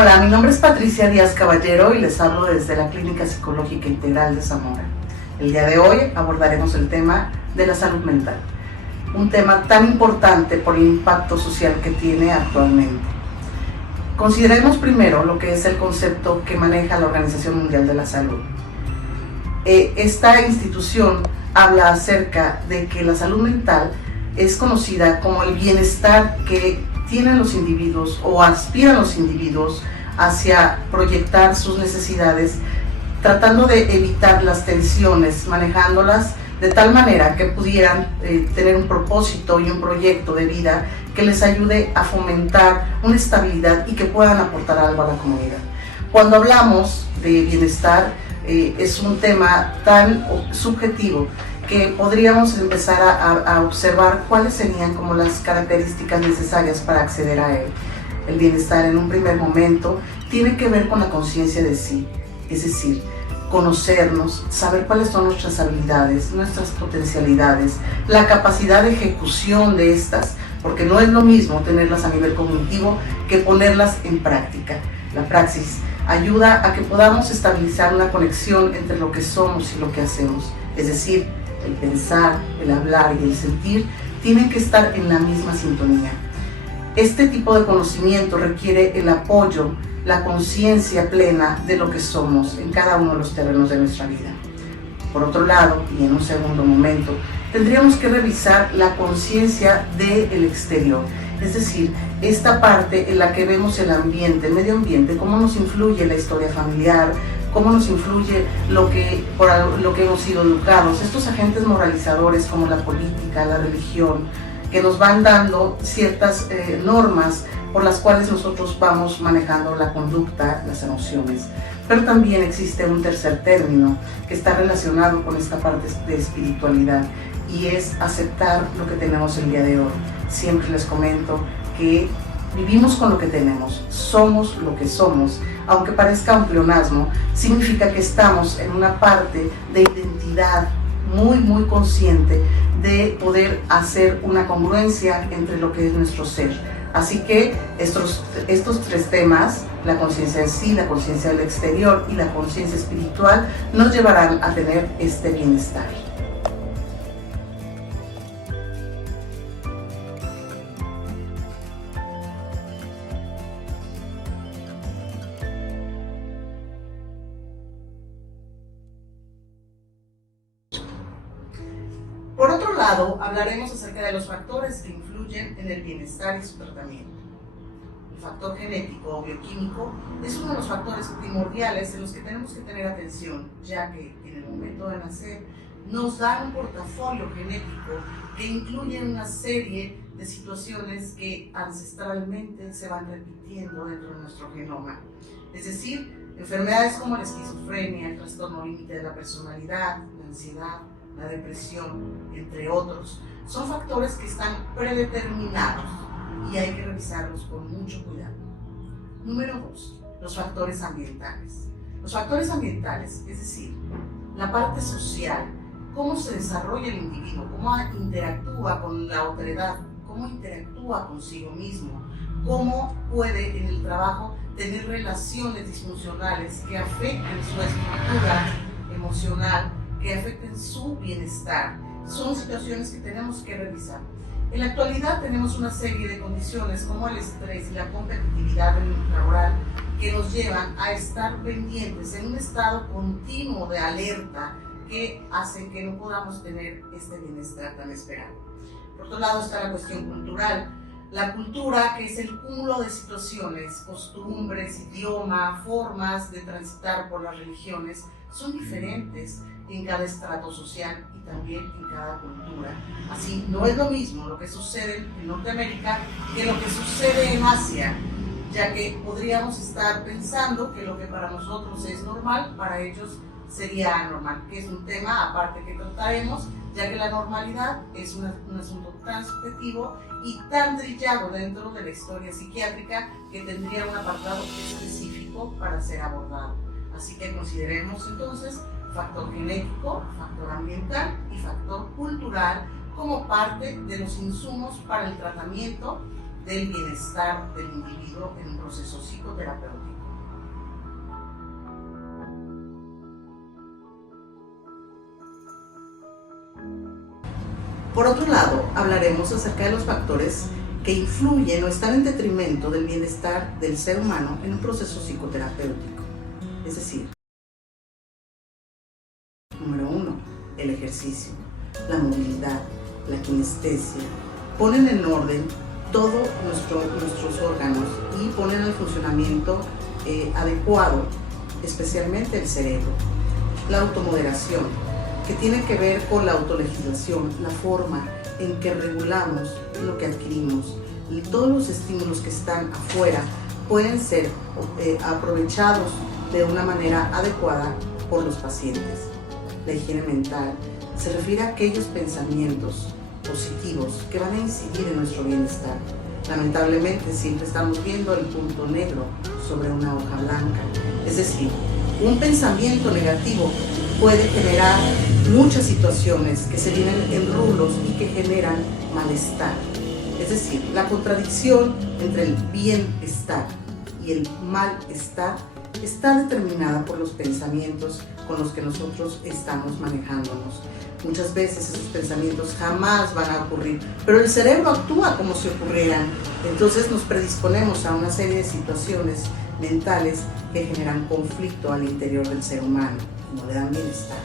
Hola, mi nombre es Patricia Díaz Caballero y les hablo desde la Clínica Psicológica Integral de Zamora. El día de hoy abordaremos el tema de la salud mental, un tema tan importante por el impacto social que tiene actualmente. Consideremos primero lo que es el concepto que maneja la Organización Mundial de la Salud. Esta institución habla acerca de que la salud mental es conocida como el bienestar que tienen los individuos o aspiran los individuos hacia proyectar sus necesidades, tratando de evitar las tensiones, manejándolas de tal manera que pudieran tener un propósito y un proyecto de vida que les ayude a fomentar una estabilidad y que puedan aportar algo a la comunidad. Cuando hablamos de bienestar, es un tema tan subjetivo que podríamos empezar a observar cuáles serían como las características necesarias para acceder a él. El bienestar en un primer momento tiene que ver con la conciencia de sí, es decir, conocernos, saber cuáles son nuestras habilidades, nuestras potencialidades, la capacidad de ejecución de estas, porque no es lo mismo tenerlas a nivel cognitivo que ponerlas en práctica. La praxis ayuda a que podamos estabilizar una conexión entre lo que somos y lo que hacemos, es decir, el pensar, el hablar y el sentir tienen que estar en la misma sintonía. Este tipo de conocimiento requiere el apoyo, la conciencia plena de lo que somos en cada uno de los terrenos de nuestra vida. Por otro lado, y en un segundo momento, tendríamos que revisar la conciencia del exterior, es decir, esta parte en la que vemos el ambiente, el medio ambiente, cómo nos influye la historia familiar, cómo nos influye por lo que hemos sido educados, estos agentes moralizadores como la política, la religión, que nos van dando ciertas normas por las cuales nosotros vamos manejando la conducta, las emociones. Pero también existe un tercer término que está relacionado con esta parte de espiritualidad y es aceptar lo que tenemos el día de hoy. Siempre les comento que vivimos con lo que tenemos, somos lo que somos. Aunque parezca un pleonasmo, significa que estamos en una parte de identidad muy consciente de poder hacer una congruencia entre lo que es nuestro ser. Así que estos tres temas, la conciencia en sí, la conciencia del exterior y la conciencia espiritual, nos llevarán a tener este bienestar. Por otro lado, hablaremos acerca de los factores que influyen en el bienestar y su tratamiento. El factor genético o bioquímico es uno de los factores primordiales en los que tenemos que tener atención, ya que en el momento de nacer nos da un portafolio genético que incluye una serie de situaciones que ancestralmente se van repitiendo dentro de nuestro genoma. Es decir, enfermedades como la esquizofrenia, el trastorno límite de la personalidad, la ansiedad, la depresión, entre otros, son factores que están predeterminados y hay que revisarlos con mucho cuidado. Número 2, los factores ambientales. Los factores ambientales, es decir, la parte social, cómo se desarrolla el individuo, cómo interactúa con la otredad, cómo interactúa consigo mismo, cómo puede en el trabajo tener relaciones disfuncionales que afecten su estructura emocional, que afecten su bienestar. Son situaciones que tenemos que revisar. En la actualidad tenemos una serie de condiciones como el estrés y la competitividad laboral que nos llevan a estar pendientes en un estado continuo de alerta que hace que no podamos tener este bienestar tan esperado. Por otro lado está la cuestión cultural. La cultura, que es el cúmulo de situaciones, costumbres, idioma, formas de transitar por las religiones, son diferentes en cada estrato social y también en cada cultura. Así, no es lo mismo lo que sucede en Norteamérica que lo que sucede en Asia, ya que podríamos estar pensando que lo que para nosotros es normal, para ellos sería anormal, que es un tema aparte que trataremos, ya que la normalidad es un asunto tan subjetivo y tan trillado dentro de la historia psiquiátrica que tendría un apartado específico para ser abordado. Así que consideremos entonces factor genético, factor ambiental y factor cultural como parte de los insumos para el tratamiento del bienestar del individuo en un proceso psicoterapéutico. Por otro lado, hablaremos acerca de los factores que influyen o están en detrimento del bienestar del ser humano en un proceso psicoterapéutico. Es decir, número 1, el ejercicio, la movilidad, la kinestesia, ponen en orden todos nuestros órganos y ponen el funcionamiento adecuado, especialmente el cerebro. La automoderación, que tiene que ver con la autolegislación, la forma en que regulamos lo que adquirimos. Y todos los estímulos que están afuera pueden ser aprovechados de una manera adecuada por los pacientes. La higiene mental se refiere a aquellos pensamientos positivos que van a incidir en nuestro bienestar. Lamentablemente siempre estamos viendo el punto negro sobre una hoja blanca. Es decir, un pensamiento negativo puede generar muchas situaciones que se vienen en rulos y que generan malestar. Es decir, la contradicción entre el bienestar y el malestar está determinada por los pensamientos con los que nosotros estamos manejándonos. Muchas veces esos pensamientos jamás van a ocurrir, pero el cerebro actúa como si ocurrieran. Entonces nos predisponemos a una serie de situaciones mentales que generan conflicto al interior del ser humano y no le dan bienestar.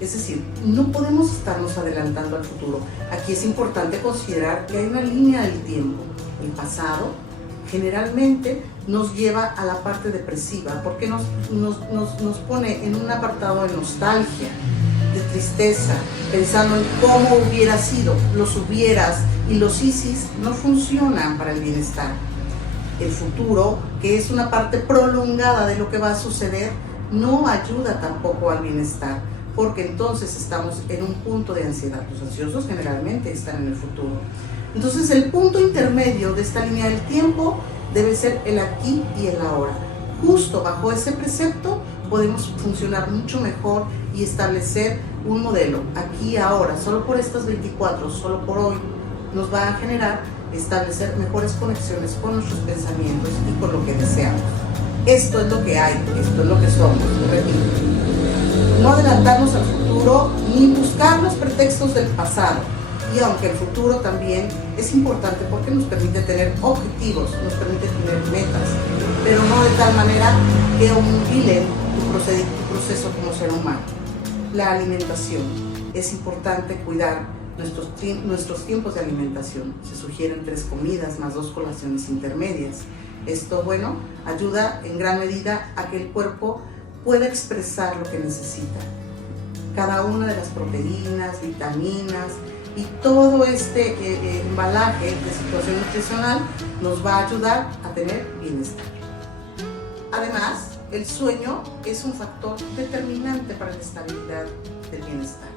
Es decir, no podemos estarnos adelantando al futuro. Aquí es importante considerar que hay una línea del tiempo. El pasado generalmente nos lleva a la parte depresiva porque nos pone en un apartado de nostalgia, de tristeza, pensando en cómo hubiera sido. Los hubieras y los isis no funcionan para el bienestar. El futuro, que es una parte prolongada de lo que va a suceder, no ayuda tampoco al bienestar, porque entonces estamos en un punto de ansiedad. Los ansiosos generalmente están en el futuro. Entonces el punto intermedio de esta línea del tiempo debe ser el aquí y el ahora. Justo bajo ese precepto podemos funcionar mucho mejor y establecer un modelo aquí y ahora. Solo por estas 24, solo por hoy, nos va a generar establecer mejores conexiones con nuestros pensamientos y con lo que deseamos. Esto es lo que hay, esto es lo que somos. Repito, no adelantarnos al futuro ni buscar los pretextos del pasado. Y aunque el futuro también es importante porque nos permite tener objetivos, nos permite tener metas, pero no de tal manera que humillen tu proceso como ser humano. La alimentación. Es importante cuidar nuestros tiempos de alimentación. Se sugieren 3 comidas más 2 colaciones intermedias. Esto, bueno, ayuda en gran medida a que el cuerpo pueda expresar lo que necesita. Cada una de las proteínas, vitaminas y todo este embalaje de situación nutricional nos va a ayudar a tener bienestar. Además, el sueño es un factor determinante para la estabilidad del bienestar.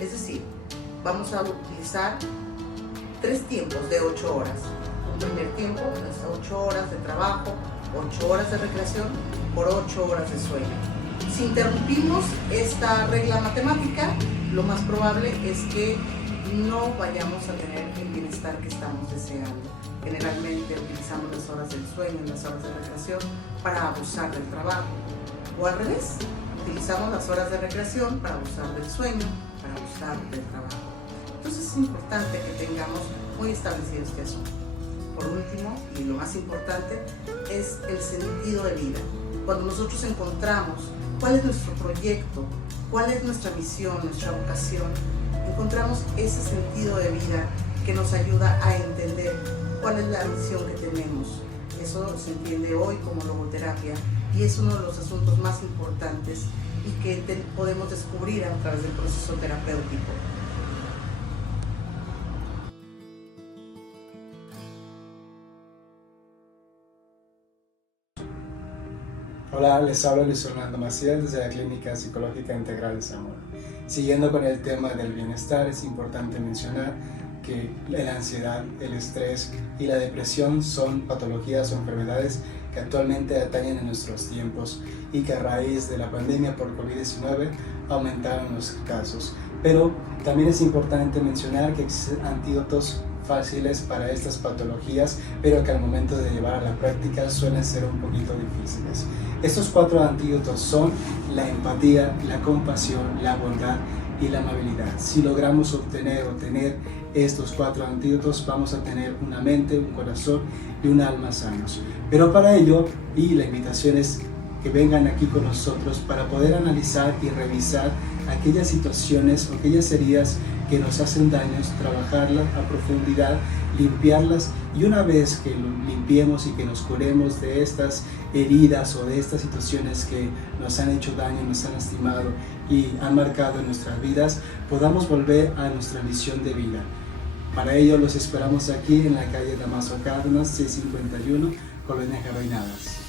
Es decir, vamos a utilizar 3 tiempos de 8 horas. Un primer tiempo, las 8 horas de trabajo, 8 horas de recreación por 8 horas de sueño. Si interrumpimos esta regla matemática, lo más probable es que no vayamos a tener el bienestar que estamos deseando. Generalmente utilizamos las horas del sueño y las horas de recreación para abusar del trabajo. O al revés, utilizamos las horas de recreación para abusar del sueño, para abusar del trabajo. Entonces es importante que tengamos muy establecido este asunto. Por último, y lo más importante, es el sentido de vida. Cuando nosotros encontramos cuál es nuestro proyecto, cuál es nuestra misión, nuestra vocación, encontramos ese sentido de vida que nos ayuda a entender cuál es la misión que tenemos. Eso se entiende hoy como logoterapia y es uno de los asuntos más importantes y que podemos descubrir a través del proceso terapéutico. Hola, les habla Luis Fernando Maciel desde la Clínica Psicológica Integral de Zamora. Siguiendo con el tema del bienestar, es importante mencionar que la ansiedad, el estrés y la depresión son patologías o enfermedades que actualmente atañen en nuestros tiempos y que a raíz de la pandemia por COVID-19 aumentaron los casos. pero también es importante mencionar que existen antídotos fáciles para estas patologías, pero que al momento de llevar a la práctica suelen ser un poquito difíciles. Estos 4 antídotos son la empatía, la compasión, la bondad y la amabilidad. Si logramos obtener estos 4 antídotos, vamos a tener una mente, un corazón y un alma sanos. Pero para ello, y la invitación es que vengan aquí con nosotros para poder analizar y revisar aquellas situaciones o aquellas heridas que nos hacen daños, trabajarlas a profundidad, limpiarlas, y una vez que lo limpiemos y que nos curemos de estas heridas o de estas situaciones que nos han hecho daño, nos han lastimado y han marcado en nuestras vidas, podamos volver a nuestra misión de vida. Para ello los esperamos aquí en la calle Damaso Cárdenas, 651, Colonia Jardinadas.